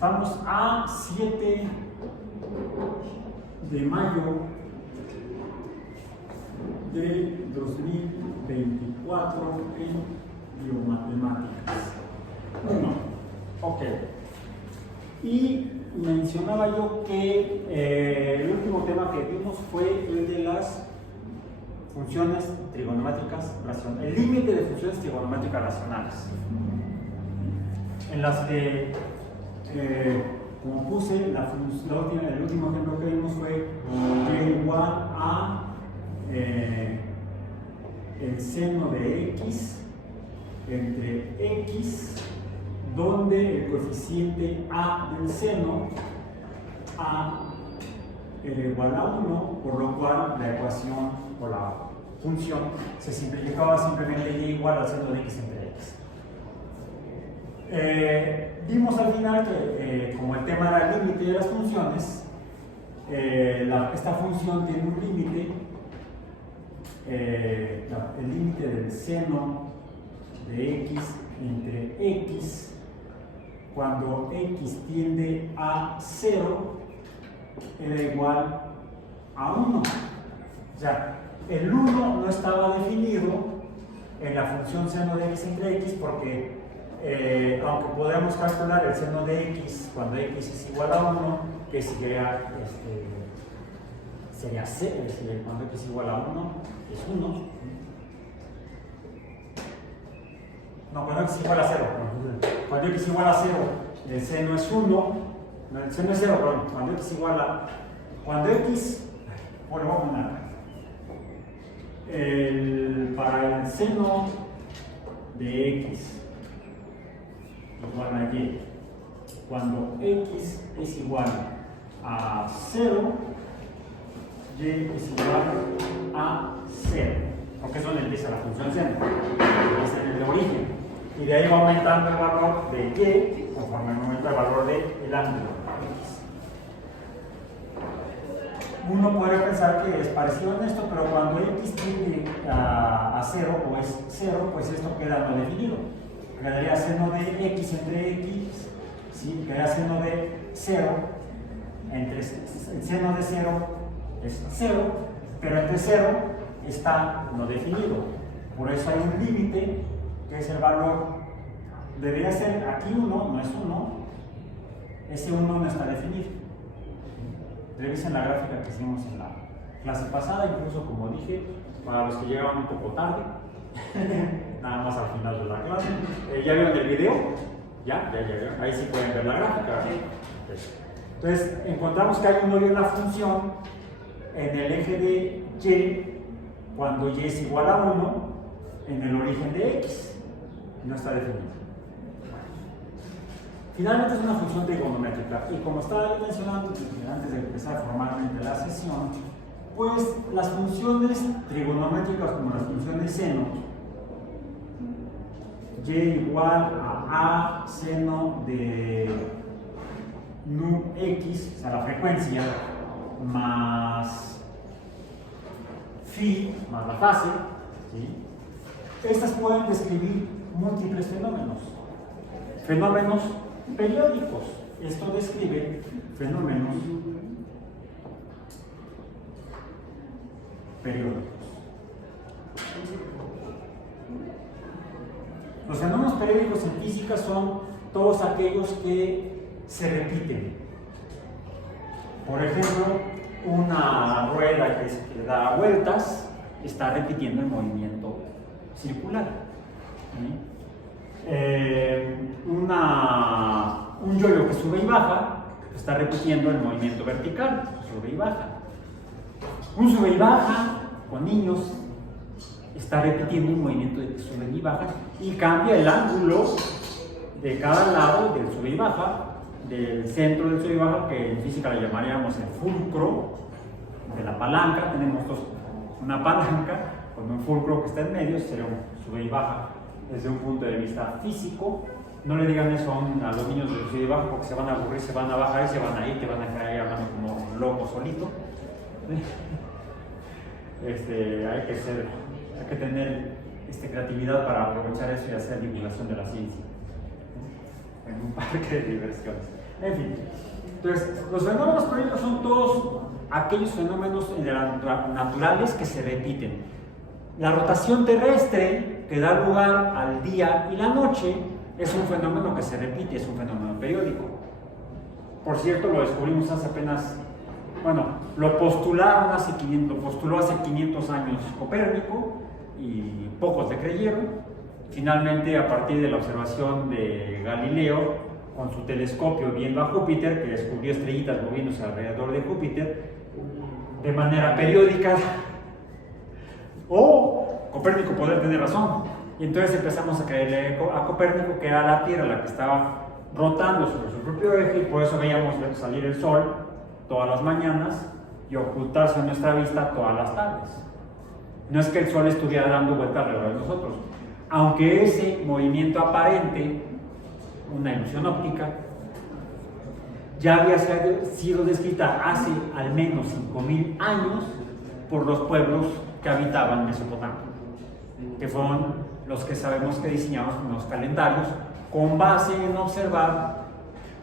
Estamos a 7 de mayo de 2024 en biomatemáticas 1. Ok. Y mencionaba yo que el último tema que vimos fue el de las funciones trigonométricas racionales, el límite de funciones trigonométricas racionales, en las que, como puse, el último ejemplo que vimos fue y igual a el seno de x entre x, donde el coeficiente a del seno a era igual a 1, por lo cual la ecuación o la función se simplificaba simplemente y igual al seno de x entre x. Vimos al final que como el tema era el límite de las funciones, esta función tiene un límite, el límite del seno de x entre x, cuando x tiende a 0, era igual a 1. O sea, el 1 no estaba definido en la función seno de x entre x porque aunque podamos calcular el seno de x cuando x es igual a 1, que sería 0, cuando x es igual a 1 es 1. No, cuando x es igual a 0. Cuando x es igual a 0, el seno es 1. No, el seno es 0, perdón. Cuando x es igual a. Cuando x. Bueno, vamos a poner. Para el seno de x igual a y, cuando x es igual a 0, y es igual a 0. Porque es donde empieza la función seno. Es en el origen. Y de ahí va aumentando el valor de y conforme aumenta el valor del ángulo x. Uno podría pensar que es parecido a esto, pero cuando x tiende a 0 o es 0, pues esto queda no definido. Quedaría seno de x entre x, ¿sí? Quedaría seno de 0, el seno de 0 es 0, pero entre 0 está no definido. Por eso hay un límite, que es el valor, debería ser aquí 1, no es 1, ese 1 no está definido. Revisen la gráfica que hicimos en la clase pasada, incluso como dije, para los que llegaban un poco tarde, nada más al final de la clase. ¿Ya vieron el video? ¿Ya? Ahí sí pueden ver la gráfica. Entonces, encontramos que hay un hoyo en la función en el eje de y, cuando y es igual a 1, en el origen de x. No está definido. Finalmente es una función trigonométrica y como estaba mencionando antes de empezar formalmente la sesión, pues las funciones trigonométricas como las funciones seno, y igual a seno de nu x, o sea la frecuencia, más phi, más la fase, ¿sí? Estas pueden describir múltiples fenómenos periódicos. Esto describe fenómenos periódicos. Los fenómenos periódicos en física son todos aquellos que se repiten. Por ejemplo, una rueda que da vueltas está repitiendo el movimiento circular. Un yoyo que sube y baja está repitiendo el movimiento vertical, sube y baja. Un sube y baja con niños está repitiendo un movimiento de que suben y bajan y cambia el ángulo de cada lado del sube y baja, del centro del sube y baja, que en física le llamaríamos el fulcro de la palanca. Tenemos una palanca con un fulcro que está en medio, sería un sube y baja desde un punto de vista físico. No le digan eso a los niños del sube y baja porque se van a aburrir, se van a bajar y se van a ir, te van a quedar ahí hablando como loco solito. Hay que tener creatividad para aprovechar eso y hacer divulgación de la ciencia en un parque de diversiones. En fin, entonces los fenómenos periódicos son todos aquellos fenómenos naturales que se repiten. La rotación terrestre que da lugar al día y la noche es un fenómeno que se repite, es un fenómeno periódico. Por cierto, lo descubrimos hace apenas, bueno, lo postuló hace 500 años Copérnico y pocos le creyeron. Finalmente, a partir de la observación de Galileo con su telescopio viendo a Júpiter, que descubrió estrellitas moviéndose alrededor de Júpiter de manera periódica, o Copérnico podría tener razón. Y entonces empezamos a creerle a Copérnico que era la Tierra la que estaba rotando sobre su propio eje, y por eso veíamos salir el Sol todas las mañanas y ocultarse a nuestra vista todas las tardes. No es que el Sol estuviera dando vueltas alrededor de nosotros, aunque ese movimiento aparente, una ilusión óptica, ya había sido descrita hace al menos 5000 años por los pueblos que habitaban Mesopotamia, que fueron los que sabemos que diseñamos unos calendarios con base en observar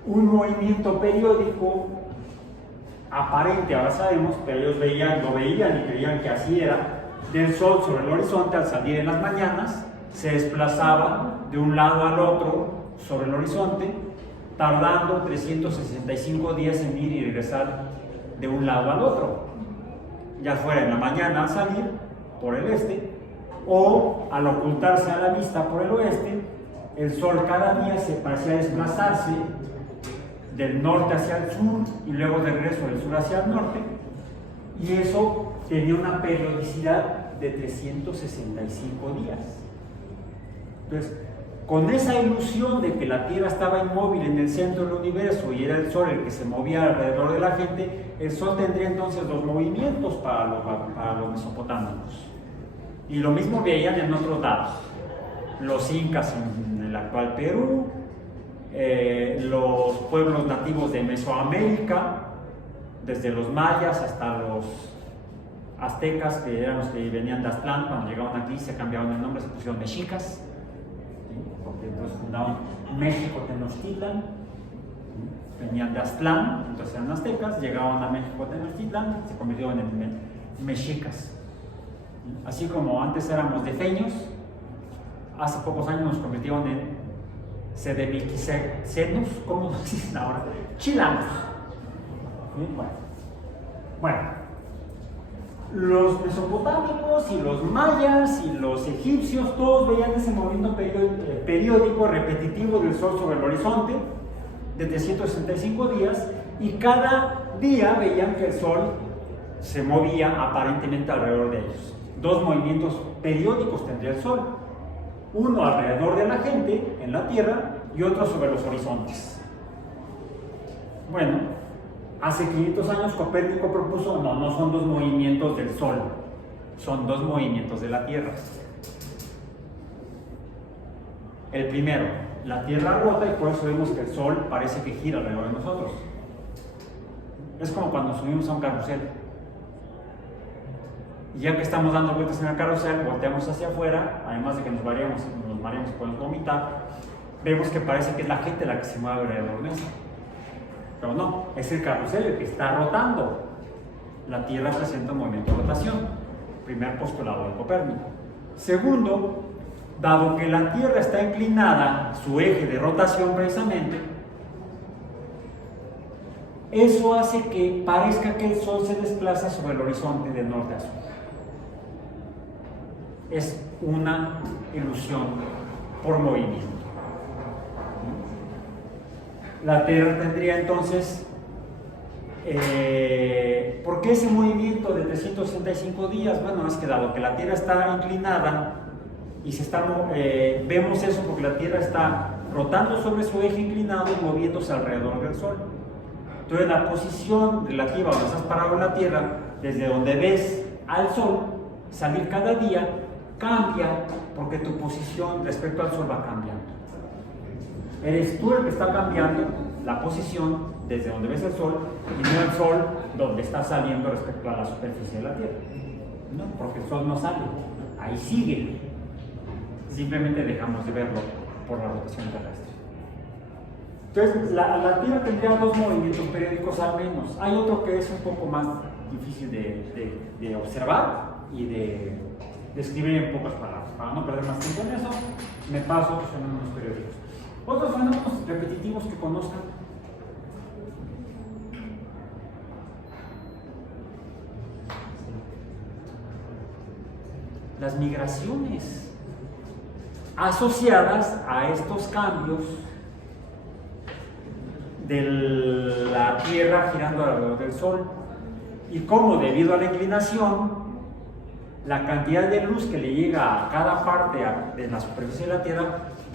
un movimiento periódico aparente. Ahora sabemos, pero ellos lo veían y creían que así era, del Sol sobre el horizonte al salir en las mañanas, se desplazaba de un lado al otro sobre el horizonte, tardando 365 días en ir y regresar de un lado al otro, ya fuera en la mañana al salir por el este o al ocultarse a la vista por el oeste. El Sol cada día se parecía desplazarse del norte hacia el sur y luego de regreso del sur hacia el norte, y eso tenía una periodicidad de 365 días. Entonces, con esa ilusión de que la Tierra estaba inmóvil en el centro del universo y era el Sol el que se movía alrededor de la gente, el Sol tendría entonces dos movimientos para los mesopotamios. Y lo mismo veían en otros lados. Los incas en el actual Perú, los pueblos nativos de Mesoamérica, desde los mayas hasta los aztecas, que eran los que venían de Aztlán. Cuando llegaron aquí se cambiaron el nombre, se pusieron mexicas, porque entonces fundaron México Tenochtitlan, venían de Aztlán, entonces eran aztecas, llegaron a México Tenochtitlan, se convirtieron en mexicas. Así como antes éramos defeños, hace pocos años nos convirtieron en sedemequicenos, ¿cómo nos dicen ahora? Chilangos. Bueno, los mesopotámicos y los mayas y los egipcios, todos veían ese movimiento periódico repetitivo del Sol sobre el horizonte de 365 días, y cada día veían que el Sol se movía aparentemente alrededor de ellos. Dos movimientos periódicos tendría el Sol, uno alrededor de la gente en la Tierra y otro sobre los horizontes. Bueno, hace 500 años Copérnico propuso, no son dos movimientos del Sol, son dos movimientos de la Tierra. El primero, la Tierra rota y por eso vemos que el Sol parece que gira alrededor de nosotros. Es como cuando subimos a un carrusel. Y ya que estamos dando vueltas en el carrusel, volteamos hacia afuera, además de que nos mareamos y podemos vomitar, vemos que parece que es la gente la que se mueve alrededor de eso. Pero no, es el carrusel el que está rotando. La Tierra presenta un movimiento de rotación. Primer postulado de Copérnico. Segundo, dado que la Tierra está inclinada, su eje de rotación precisamente, eso hace que parezca que el Sol se desplaza sobre el horizonte de norte a sur. Es una ilusión por movimiento. La Tierra tendría entonces, ¿por qué ese movimiento de 365 días? Bueno, es que dado que la Tierra está inclinada y vemos eso porque la Tierra está rotando sobre su eje inclinado y moviéndose alrededor del Sol. Entonces la posición relativa donde estás parado en la Tierra, desde donde ves al Sol salir cada día, cambia porque tu posición respecto al Sol va cambiando. Eres tú el que está cambiando la posición desde donde ves el Sol y no el Sol donde está saliendo respecto a la superficie de la Tierra. No, porque el Sol no sale, ahí sigue. Simplemente dejamos de verlo por la rotación terrestre. Entonces, la Tierra tendría dos movimientos periódicos al menos. Hay otro que es un poco más difícil de observar y de describir en pocas palabras. Para no perder más tiempo en eso, me paso a otros fenómenos periódicos. Otros fenómenos repetitivos que conozcan. Las migraciones asociadas a estos cambios de la Tierra girando alrededor del Sol, y cómo debido a la inclinación la cantidad de luz que le llega a cada parte de la superficie de la Tierra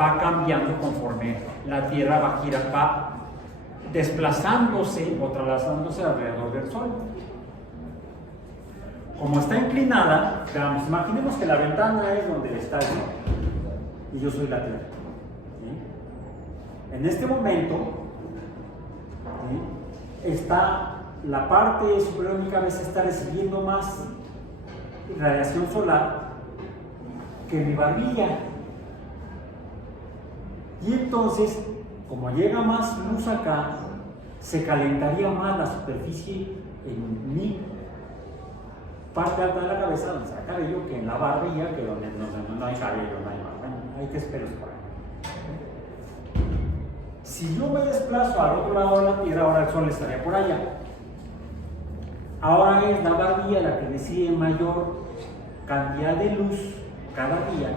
va cambiando conforme la Tierra va desplazándose o traslazándose alrededor del Sol. Como está inclinada, veamos, imaginemos que la ventana es donde está el Sol y yo soy la Tierra. ¿Sí? En este momento, ¿sí?, está la parte superior de mi cabeza está recibiendo más radiación solar que mi barbilla. Y entonces, como llega más luz acá, se calentaría más la superficie en mi parte alta de la cabeza, donde está el cabello, que en la barbilla, que donde no hay cabello, no hay barba, hay que esperar por ahí. Si yo me desplazo al otro lado de la Tierra, ahora el Sol estaría por allá. Ahora es la barbilla la que recibe mayor cantidad de luz cada día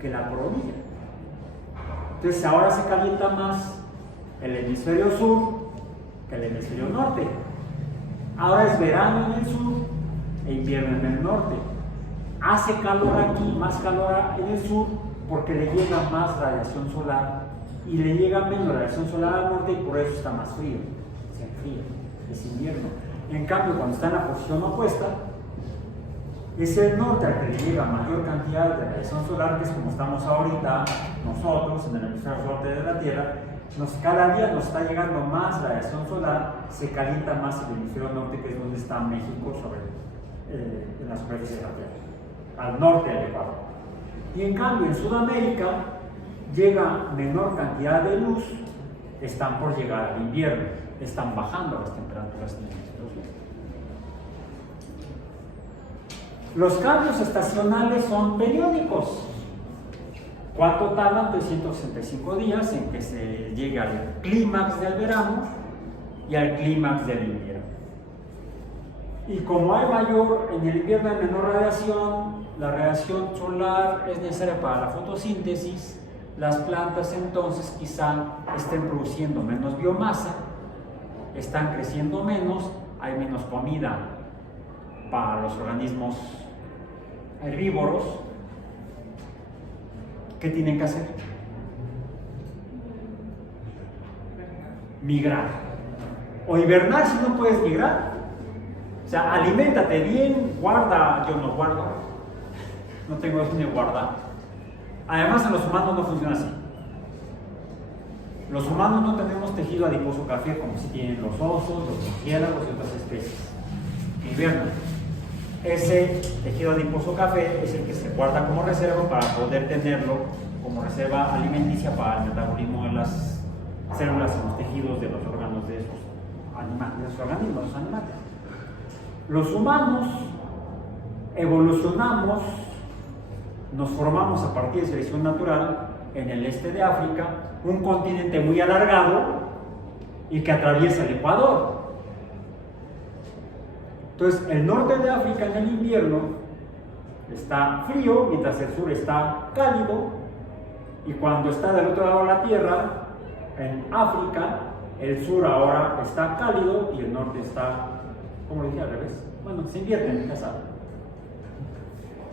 que la coronilla. Entonces ahora se calienta más el hemisferio sur que el hemisferio norte. Ahora es verano en el sur e invierno en el norte. Hace calor aquí, más calor en el sur, porque le llega más radiación solar y le llega menos radiación solar al norte, y por eso está más frío, se enfría, es invierno. En cambio, cuando está en la posición opuesta, es el norte al que le llega mayor cantidad de radiación solar, que es como estamos ahorita nosotros en el hemisferio norte de la Tierra. Cada día nos está llegando más radiación solar, se calienta más el hemisferio norte, que es donde está México, en la superficie de la Tierra, al norte del Ecuador. Y en cambio en Sudamérica llega menor cantidad de luz, están por llegar al invierno, están bajando las temperaturas en el hemisferio sur. Los cambios estacionales son periódicos. ¿Cuánto tardan? 365 días en que se llegue al clímax del verano y al clímax del invierno. Y como hay en el invierno hay menor radiación, la radiación solar es necesaria para la fotosíntesis, las plantas entonces quizá estén produciendo menos biomasa, están creciendo menos, hay menos comida para los organismos herbívoros. ¿Qué tienen que hacer? Migrar. O hibernar si no puedes migrar. O sea, aliméntate bien, guarda. Yo no guardo. No tengo eso ni guardar. Además, en los humanos no funciona así. Los humanos no tenemos tejido adiposo café como si tienen los osos, los murciélagos y otras especies que hibernan. Ese tejido adiposo café es el que se guarda como reserva para poder tenerlo como reserva alimenticia para el metabolismo de las células en los tejidos de los órganos de esos animales, de los organismos, de los animales. Los humanos evolucionamos, nos formamos a partir de selección natural en el este de África, un continente muy alargado y que atraviesa el Ecuador. Entonces, el norte de África en el invierno está frío, mientras el sur está cálido, y cuando está del otro lado de la Tierra, en África, el sur ahora está cálido y el norte está, ¿cómo lo dije al revés? Bueno, se invierten, ya saben.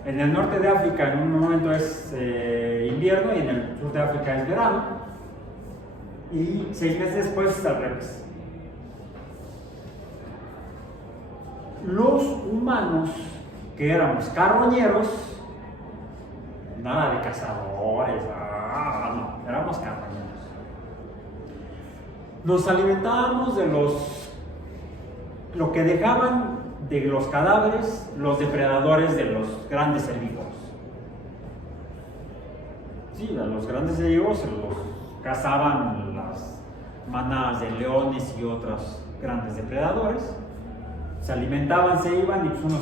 En el norte de África en un momento es invierno y en el sur de África es verano, y 6 meses después es al revés. Los humanos, que éramos carroñeros, nada de cazadores, no, éramos carroñeros. Nos alimentábamos de lo que dejaban de los cadáveres los depredadores de los grandes herbívoros. Sí, a los grandes herbívoros se los cazaban las manadas de leones y otros grandes depredadores, se alimentaban, se iban y pues uno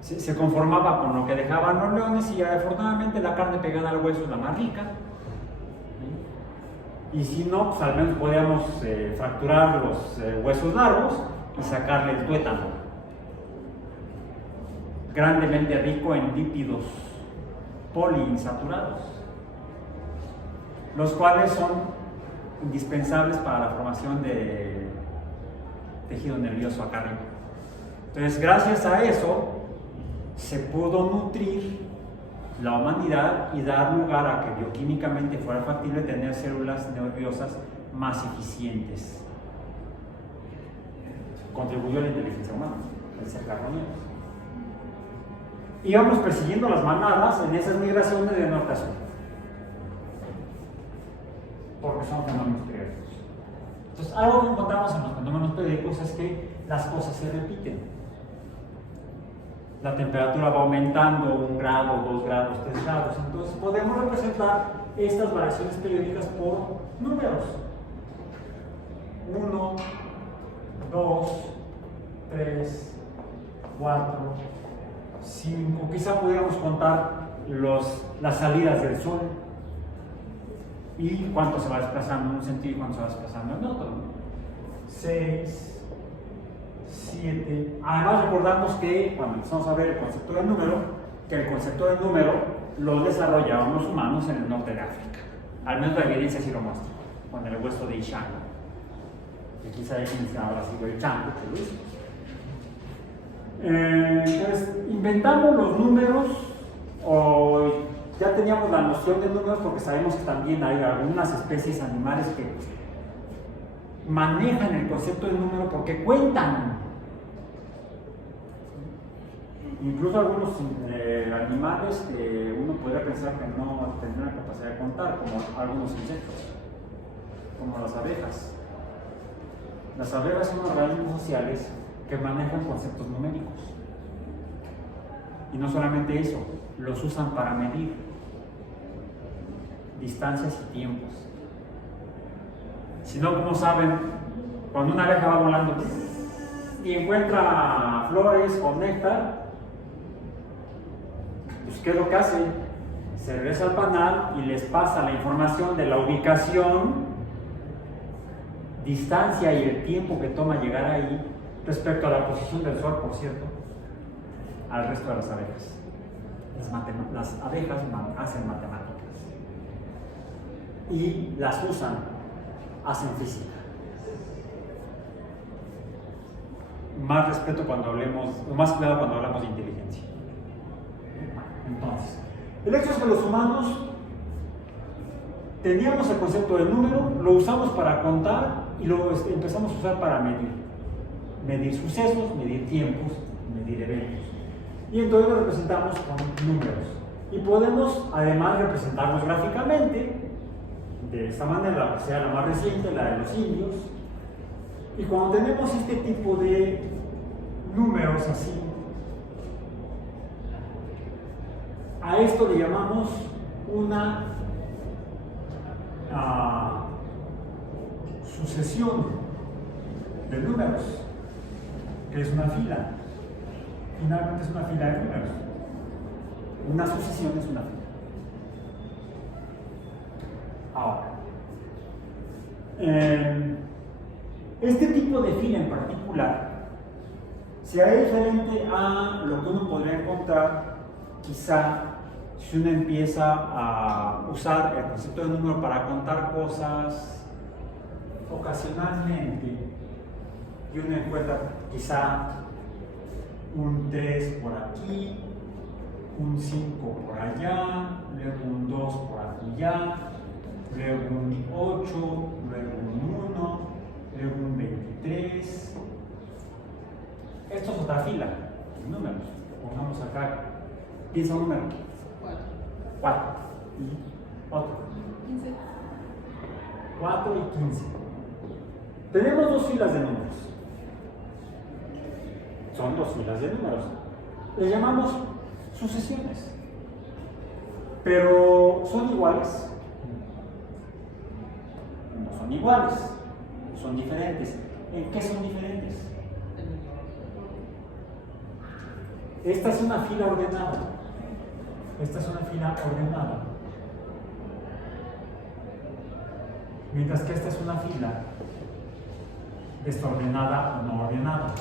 se conformaba con lo que dejaban los leones y afortunadamente la carne pegada al hueso es la más rica. Y si no, pues al menos podíamos fracturar los huesos largos y sacarle el tuétano. Grandemente rico en lípidos poliinsaturados, los cuales son indispensables para la formación de tejido nervioso acá arriba. Entonces, gracias a eso, se pudo nutrir la humanidad y dar lugar a que bioquímicamente fuera factible tener células nerviosas más eficientes. Contribuyó a la inteligencia humana, el ser carroñeros. Íbamos persiguiendo las manadas en esas migraciones de norte a sur, porque son fenómenos periódicos. Entonces, algo que encontramos en los fenómenos periódicos es que las cosas se repiten. La temperatura va aumentando 1 grado, 2 grados, 3 grados. Entonces podemos representar estas variaciones periódicas por números. 1, 2, 3, 4, 5. Quizá pudiéramos contar las salidas del sol y cuánto se va desplazando en un sentido y cuánto se va desplazando en otro. 6, 7. Además recordamos que cuando empezamos a ver el concepto de número, que el concepto de número lo desarrollaban los humanos en el norte de África. Al menos la evidencia sí lo muestra, con el hueso de Ishan. Y aquí sabe quién se llama así, el chango, que lo hizo. Entonces, inventamos los números, o ya teníamos la noción de números porque sabemos que también hay algunas especies animales que manejan el concepto de número porque cuentan. Incluso algunos animales que uno podría pensar que no tendrían la capacidad de contar, como algunos insectos, como las abejas. Las abejas son organismos sociales que manejan conceptos numéricos. Y no solamente eso, los usan para medir distancias y tiempos. Si no, como saben, cuando una abeja va volando y encuentra flores o néctar, pues ¿qué es lo que hace? Se regresa al panal y les pasa la información de la ubicación, distancia y el tiempo que toma llegar ahí respecto a la posición del sol, por cierto, al resto de las abejas. Las abejas hacen matemáticas y las usan, hacen física. Más respeto cuando hablemos, o más cuidado cuando hablamos de inteligencia. Entonces, el hecho es que los humanos teníamos el concepto de número, lo usamos para contar y lo empezamos a usar para medir sucesos, medir tiempos, medir eventos. Y entonces lo representamos con números. Y podemos además representarlos gráficamente, de esta manera, que sea la más reciente, la de los indios. Y cuando tenemos este tipo de números así, a esto le llamamos una sucesión de números, que es una fila. Finalmente es una fila de números. Una sucesión es una fila. Ahora, este tipo de fila en particular sería diferente a lo que uno podría encontrar quizá si uno empieza a usar el concepto de número para contar cosas ocasionalmente y uno encuentra quizá un 3 por aquí, un 5 por allá, luego un 2 por allá, luego un 8, luego un 1, luego un 23. Esto es otra fila de números. Pongamos acá, piensa un número. 4. Y otro. 15. 4 y 15. Tenemos dos filas de números. Son dos filas de números. Le llamamos sucesiones. Pero Pero ¿son iguales? No son iguales, son diferentes. ¿En qué son diferentes? Esta es una fila ordenada. Esta es una fila ordenada. Mientras que esta es una fila desordenada o no ordenada.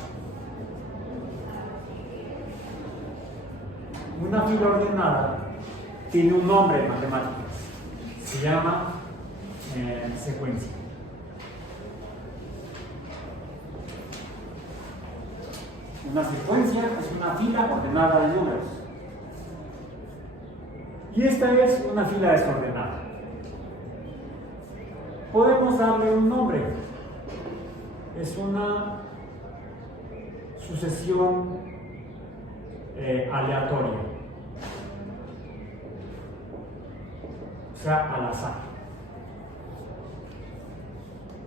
Una fila ordenada tiene un nombre en matemáticas. Se llama secuencia. Una secuencia es una fila ordenada de números. Y esta es una fila desordenada. Podemos darle un nombre. Es una sucesión aleatoria. O sea, al azar.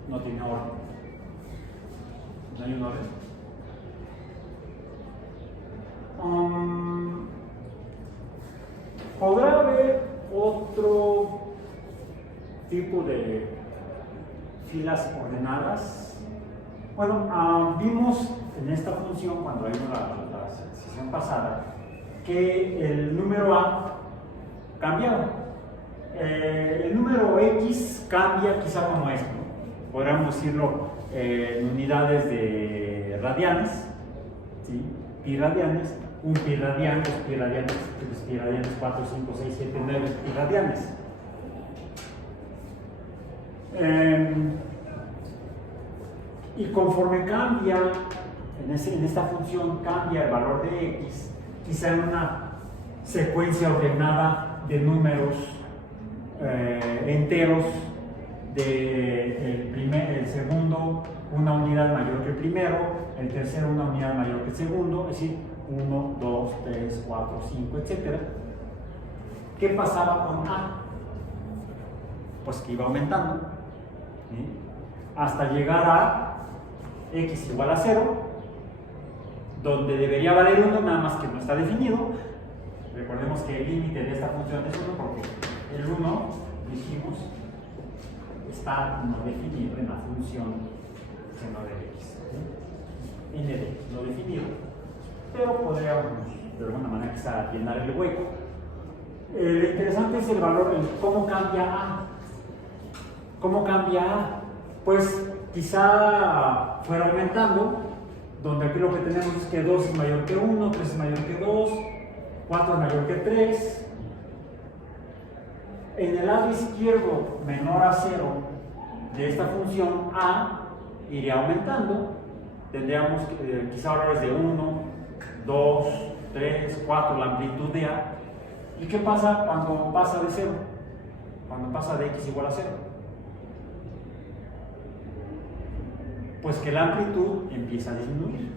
No tiene orden. No hay un orden. ¿Podrá haber otro tipo de filas ordenadas? Bueno, vimos en esta función, cuando vimos la sesión pasada, que el número A cambiaba. El número X cambia quizá como esto, ¿no? Podríamos decirlo en unidades de radianes, ¿sí? Pi radianes, un pi radian, dos pi radianes, tres pi radianes, 4, 5, 6, 7, 9 pi radianes. Y conforme cambia, en esta función cambia el valor de X, quizá en una secuencia ordenada de números enteros, el segundo una unidad mayor que el primero, el tercero una unidad mayor que el segundo, es decir, 1, 2, 3, 4, 5, etc. ¿Qué pasaba con A? Pues que iba aumentando, ¿sí? Hasta llegar a X igual a 0, donde debería valer 1, nada más que no está definido. Recordemos que el límite de esta función es 1 porque el 1, dijimos, está no definido en la función seno de X, ¿sí? N de X, no definido, pero podríamos de alguna manera quizá llenar el hueco. Lo interesante es el valor, cómo cambia A. ¿Cómo cambia A? Pues quizá fuera aumentando, donde aquí lo que tenemos es que 2 es mayor que 1, 3 es mayor que 2, 4 es mayor que 3. En el lado izquierdo menor a 0 de esta función A iría aumentando. Tendríamos quizá valores de 1, 2, 3, 4, la amplitud de A. ¿Y qué pasa cuando pasa de 0? Cuando pasa de X igual a 0. Pues que la amplitud empieza a disminuir.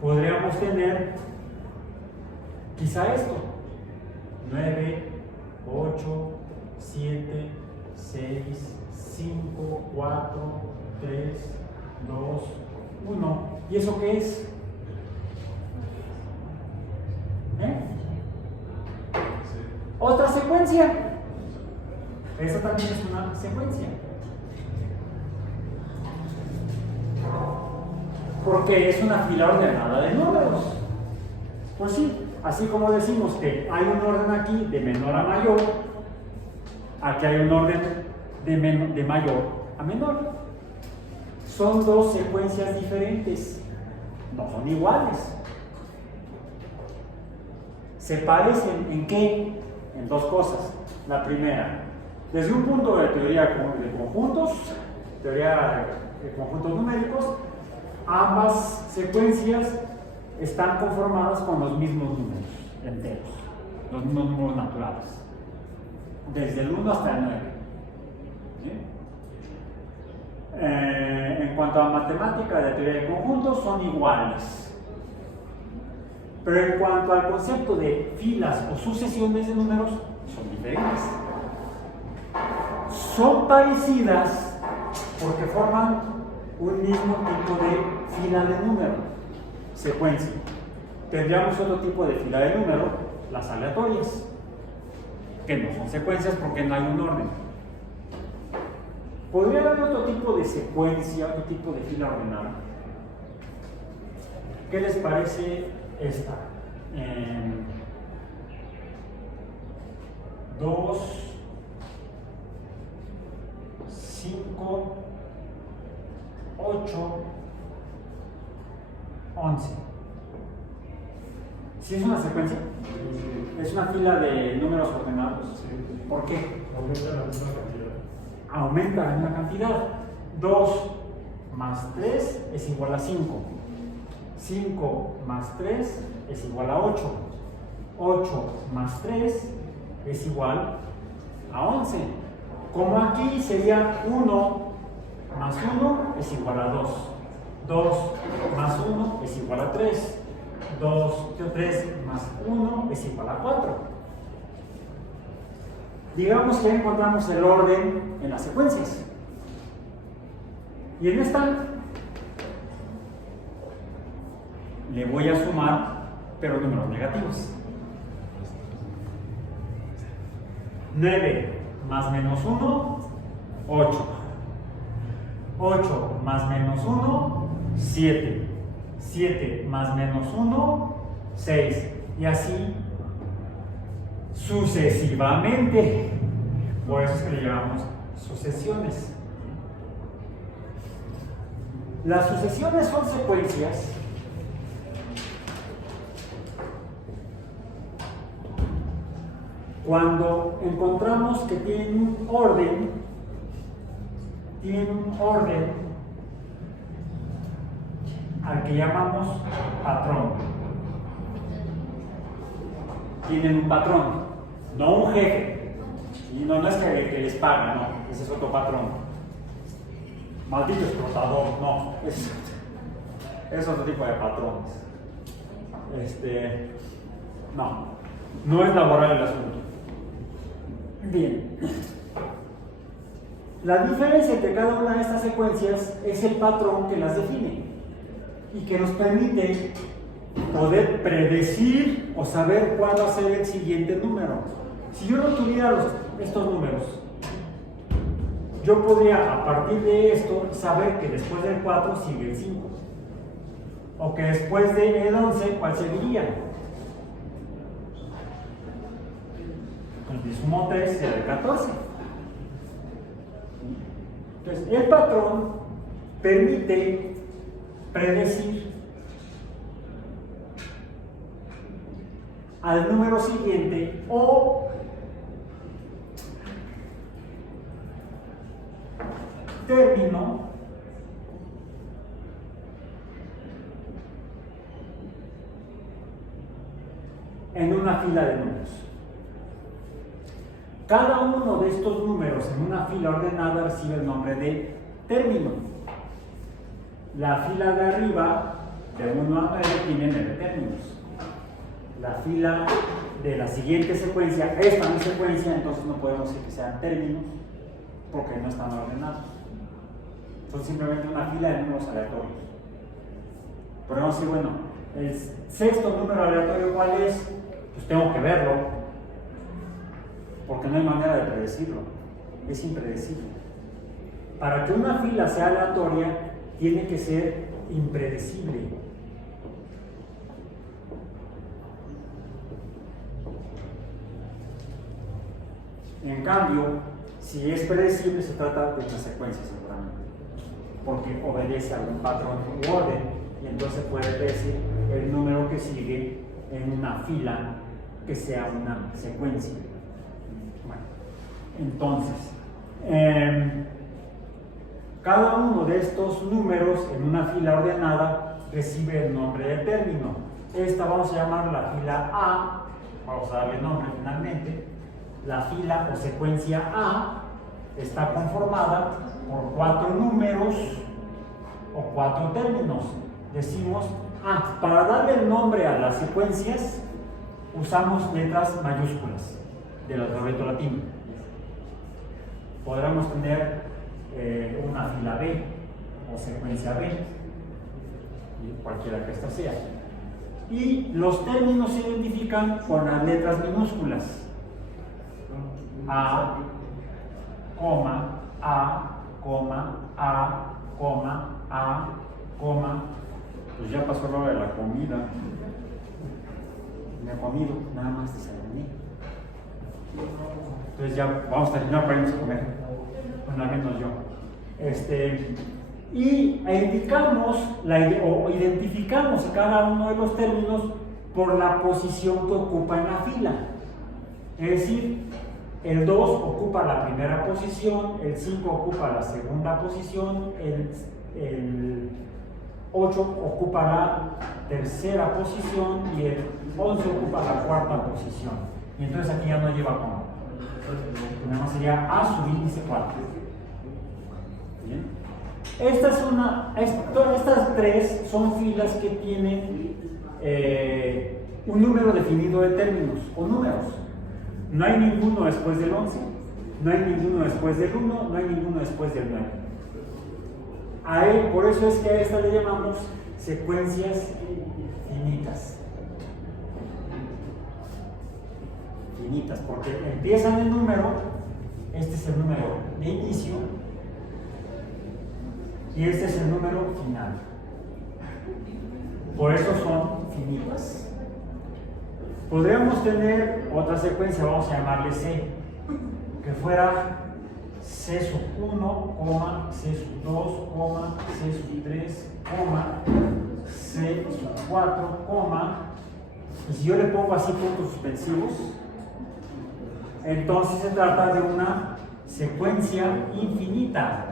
Podríamos tener quizá esto: 9, 8, 7, 6, 5, 4, 3, 2, 1. ¿Y eso qué es? Otra secuencia. Esta también es una secuencia. Porque es una fila ordenada de números. Pues sí, así como decimos que hay un orden aquí de menor a mayor, aquí hay un orden de mayor a menor. Son dos secuencias diferentes, no son iguales. ¿Se parecen en qué? En dos cosas. La primera, desde un punto de teoría de conjuntos, teoría de conjuntos numéricos, ambas secuencias están conformadas con los mismos números enteros, los mismos números naturales, desde el 1 hasta el 9. ¿Sí? En cuanto a matemática de teoría de conjuntos, son iguales. Pero en cuanto al concepto de filas o sucesiones de números, son diferentes. Son parecidas porque forman un mismo tipo de fila de número, secuencia. Tendríamos otro tipo de fila de número, las aleatorias. que no son secuencias porque no hay un orden. Podría haber otro tipo de secuencia, otro tipo de fila ordenada. ¿Qué les parece esta? 2, 5, 8, 11. ¿Sí es una secuencia? Es una fila de números ordenados. ¿Por qué? Aumenta la misma cantidad. Aumenta la misma cantidad. 2 más 3 es igual a 5. 5 más 3 es igual a 8. 8 más 3 es igual a 11. Como aquí sería 1 más 1 es igual a 2. 2 más 1 es igual a 3. 3 más 1 es igual a 4. Digamos que encontramos el orden en las secuencias. Y en esta le voy a sumar, pero números negativos. 9 más menos 1, 8. 8 más menos 1, 7. 7 más menos 1, 6. Y así sucesivamente. Por eso es que le llamamos sucesiones. Las sucesiones son secuencias cuando encontramos que tienen un orden, al que llamamos patrón. Tienen un patrón, no un jefe. Y no es que les paga, no, ese es otro patrón. Maldito explotador, no, es otro tipo de patrones. No es laboral el asunto. Bien. La diferencia entre cada una de estas secuencias es el patrón que las define y que nos permite poder predecir o saber cuál va a ser el siguiente número. Si yo no tuviera estos números, yo podría a partir de esto saber que después del 4 sigue el 5 o que después del 11 cuál seguiría. Entonces sumo 3 será el 14. Entonces el patrón permite predecir al número siguiente o término en una fila de números. Cada uno de estos números en una fila ordenada recibe el nombre de término. La fila de arriba, de 1 a 9, tiene 9 términos. La fila de la siguiente secuencia, esta no es secuencia, entonces no podemos decir que sean términos porque no están ordenados. Son simplemente una fila de números aleatorios. Podemos decir, bueno, el sexto número aleatorio, ¿cuál es? Pues tengo que verlo, porque no hay manera de predecirlo. Es impredecible. Para que una fila sea aleatoria, tiene que ser impredecible. En cambio, si es predecible, se trata de una secuencia seguramente, porque obedece a algún patrón u orden, y entonces puede predecir el número que sigue en una fila que sea una secuencia. Bueno, entonces, cada uno de estos números en una fila ordenada recibe el nombre de término. Esta vamos a llamar la fila A, vamos a darle nombre finalmente. La fila o secuencia A está conformada por 4 números o 4 términos. Decimos, para darle el nombre a las secuencias usamos letras mayúsculas del alfabeto latino. Podríamos tener una fila B o secuencia B, cualquiera que esta sea. Y los términos se identifican con las letras minúsculas. A, coma, A, coma, A, coma, A, coma. Pues ya pasó la hora de la comida. Me he comido, nada más desayuné. Entonces ya vamos a terminar para irnos a comer. Bueno, al menos yo. Indicamos o identificamos cada uno de los términos por la posición que ocupa en la fila. Es decir, el 2 ocupa la primera posición, el 5 ocupa la segunda posición, el 8 ocupa la tercera posición y el 11 ocupa la cuarta posición. Y entonces aquí ya no lleva coma. Nada más sería A subíndice 4. ¿Bien? Estas tres son filas que tienen un número definido de términos o números. No hay ninguno después del 11, no hay ninguno después del 1, no hay ninguno después del 9. Por eso es que a esta le llamamos secuencias finitas. Finitas, porque empiezan el número, este es el número de inicio, y este es el número final. Por eso son finitas. Podríamos tener otra secuencia, vamos a llamarle C, que fuera C sub 1, C sub 2, C sub 3, C sub 4, y si yo le pongo así puntos suspensivos, entonces se trata de una secuencia infinita.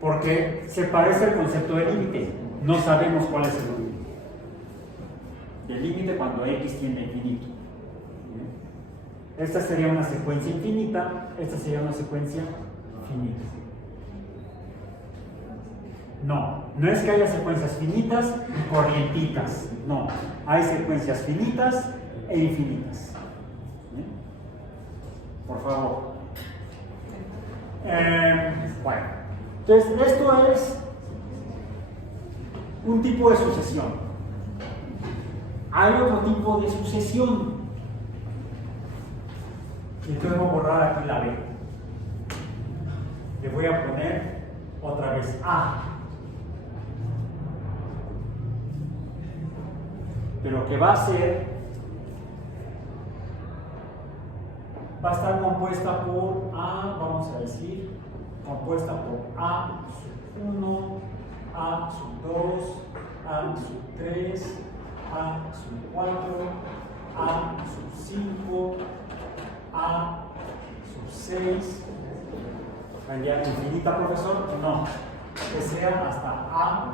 Porque se parece al concepto de límite. No sabemos cuál es el límite. El límite cuando X tiende a infinito. Esta sería una secuencia infinita, esta sería una secuencia finita. No es que haya secuencias finitas y corrientitas. No, hay secuencias finitas e infinitas. Por favor. Bueno, entonces esto es un tipo de sucesión. Hay otro tipo de sucesión. Entonces voy a borrar aquí la B. Le voy a poner otra vez A. Pero que va a estar compuesta por A, vamos a decir, compuesta por A sub 1, A sub 2, A sub 3, A sub 4, A sub 5, A sub 6. ¿Cambiar infinita, profesor? No, que sea hasta A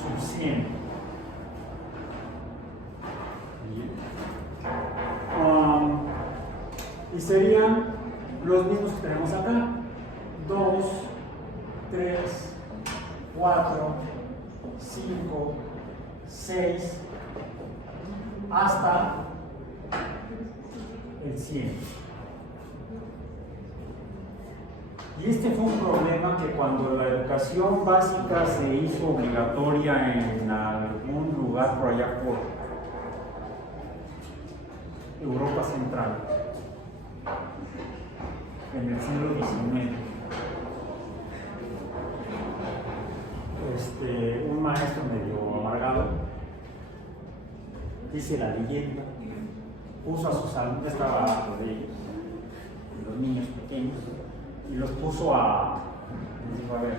sub 100. Y serían los mismos que tenemos acá: 2, 3, 4, 5, 6, hasta el 100. Y este fue un problema que cuando la educación básica se hizo obligatoria en algún lugar por allá por Europa Central, en el siglo XIX, un maestro medio amargado, dice la leyenda, puso a sus alumnos, estaba de ellos, los niños pequeños, y los puso les dijo: a ver,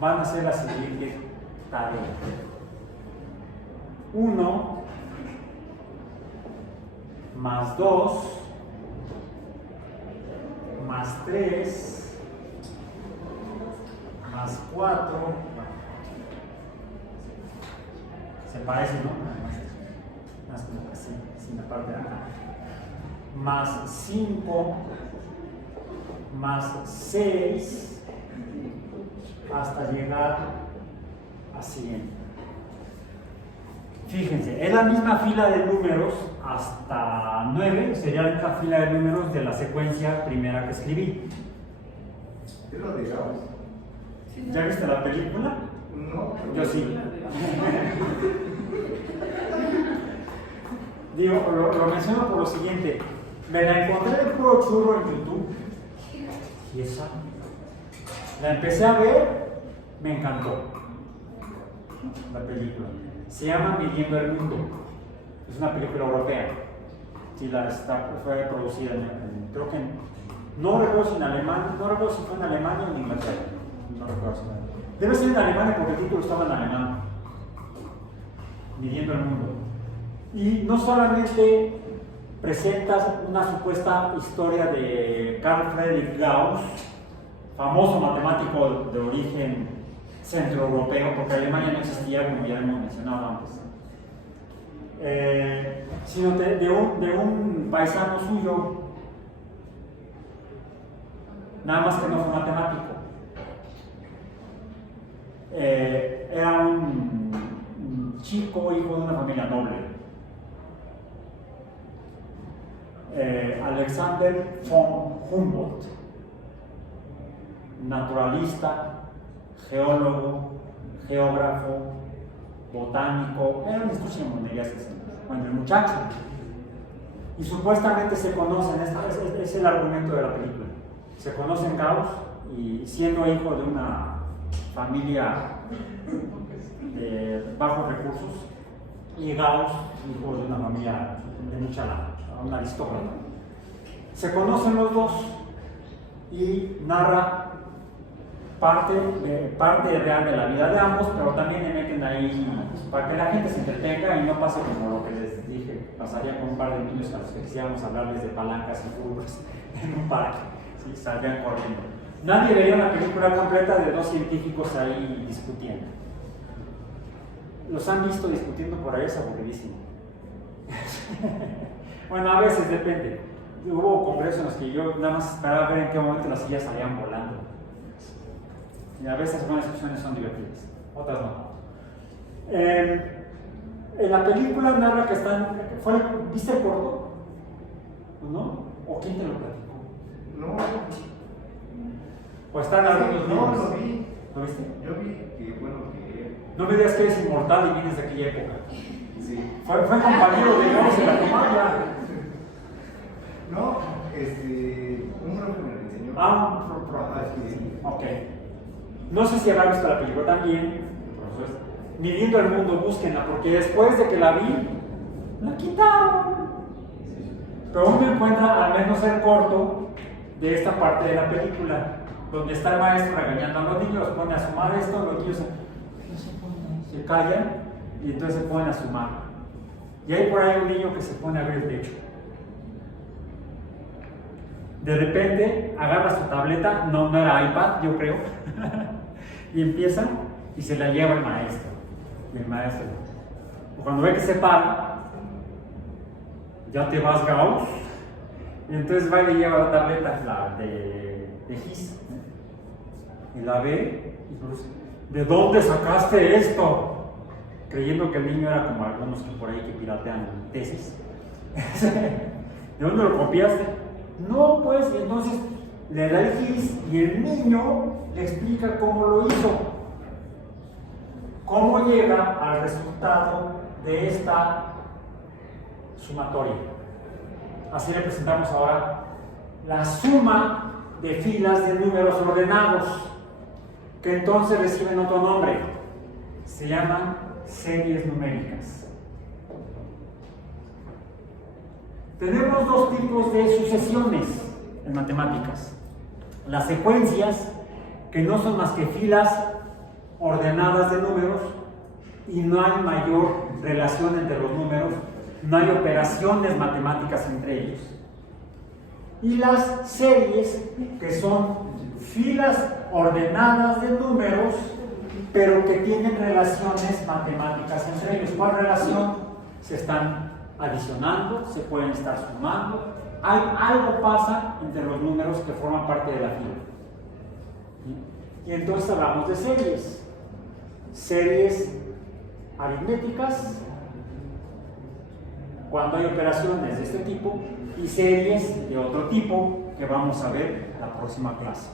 van a hacer la siguiente tarea. 1 más 2 más 3 más 4, se parece, ¿no? Más como así, sin la parte de acá, más 5 más 6 hasta llegar a 100. Fíjense, es la misma fila de números hasta 9, sería la misma fila de números de la secuencia primera que escribí. ¿Qué lo digamos? ¿Ya viste la película? No. Yo sí. Digo, lo menciono por lo siguiente. Me la encontré de puro churro en YouTube. ¿Y esa? La empecé a ver, me encantó la película. Se llama Midiendo el Mundo. Es una película europea. Sí, fue producida creo que no recuerdo si en Alemania, no recuerdo si fue en Alemania o en Inglaterra. No recuerdo si debe ser en Alemania porque el título estaba en alemán. Midiendo el Mundo. Y no solamente presentas una supuesta historia de Carl Friedrich Gauss, famoso matemático de origen centroeuropeo, porque Alemania no existía, como ya hemos mencionado antes, sino de un paisano suyo, nada más que no fue matemático. Era un chico hijo de una familia noble. Alexander von Humboldt, naturalista, geólogo, geógrafo, botánico, era una discusión monerías. Bueno, el muchacho. Y supuestamente se conocen, es el argumento de la película. Se conocen Gauss y siendo hijo de una familia de bajos recursos, y Gauss, hijo de una familia de mucha lana, un aristócrata. Se conocen los dos y narra parte real de la vida de ambos, pero también le meten ahí para que la gente se entretenga y no pase como lo que les dije, pasaría con un par de niños a los que quisiéramos hablarles de palancas y curvas en un parque, ¿sí? Saldrían corriendo. Nadie vería una película completa de dos científicos ahí discutiendo. Los han visto discutiendo por ahí, es aburridísimo. Bueno, a veces depende. Hubo congresos en los que yo nada más esperaba ver en qué momento las sillas salían volando. Y a veces algunas discusiones son divertidas, otras no. En la película narra que ¿viste el corto? ¿No? ¿O quién te lo platicó? No. ¿O están algunos No, libros? lo vi. ¿Lo viste? Yo vi que, bueno, que... No me digas que eres inmortal y vienes de aquella época. Sí. Fue compañero de Gauss en la primaria. No, un profe me lo enseñó. Un profe. Sí. Ok. No sé si habrá visto la película también. Midiendo el Mundo, búsquenla, porque después de que la vi, la quitaron. Pero uno encuentra al menos el corto de esta parte de la película, donde está el maestro regañando a los niños, los pone a sumar esto, los niños se callan y entonces se ponen a sumar. Y hay por ahí un niño que se pone a ver el techo. De repente agarra su tableta, no era iPad, yo creo, y empieza y se la lleva el maestro. Y el maestro, cuando ve que se para, ya te vas, Gauss. Y entonces va y le lleva la tableta, la de Gis, y la ve, y pues, ¿de dónde sacaste esto? Creyendo que el niño era como algunos que por ahí que piratean tesis. ¿De dónde lo copiaste? No, pues, y entonces le da el Gis y el niño le explica cómo lo hizo. ¿Cómo llega al resultado de esta sumatoria? Así representamos ahora la suma de filas de números ordenados, que entonces reciben otro nombre. Se llaman series numéricas. Tenemos dos tipos de sucesiones en matemáticas. Las secuencias, que no son más que filas ordenadas de números y no hay mayor relación entre los números, no hay operaciones matemáticas entre ellos. Y las series, que son filas ordenadas de números, pero que tienen relaciones matemáticas entre ellos. ¿Cuál relación? Se están adicionando, se pueden estar sumando, algo pasa entre los números que forman parte de la fila. Y entonces hablamos de series. Series aritméticas, cuando hay operaciones de este tipo, y series de otro tipo que vamos a ver en la próxima clase.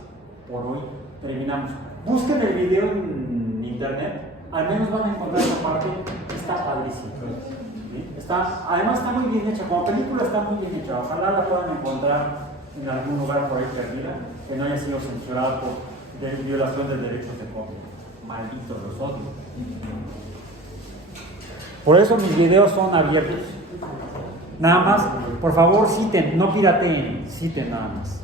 Por hoy terminamos. Busquen el video en internet, al menos van a encontrar esta parte. Está está padrísimo. ¿Sí? Además está muy bien hecha, como película está muy bien hecha. Ojalá la puedan encontrar en algún lugar por ahí perdida, que no haya sido censurada por violación de derechos de copia. Malditos los odio. Por eso mis videos son abiertos. Nada más, por favor, citen, no pirateen, citen nada más.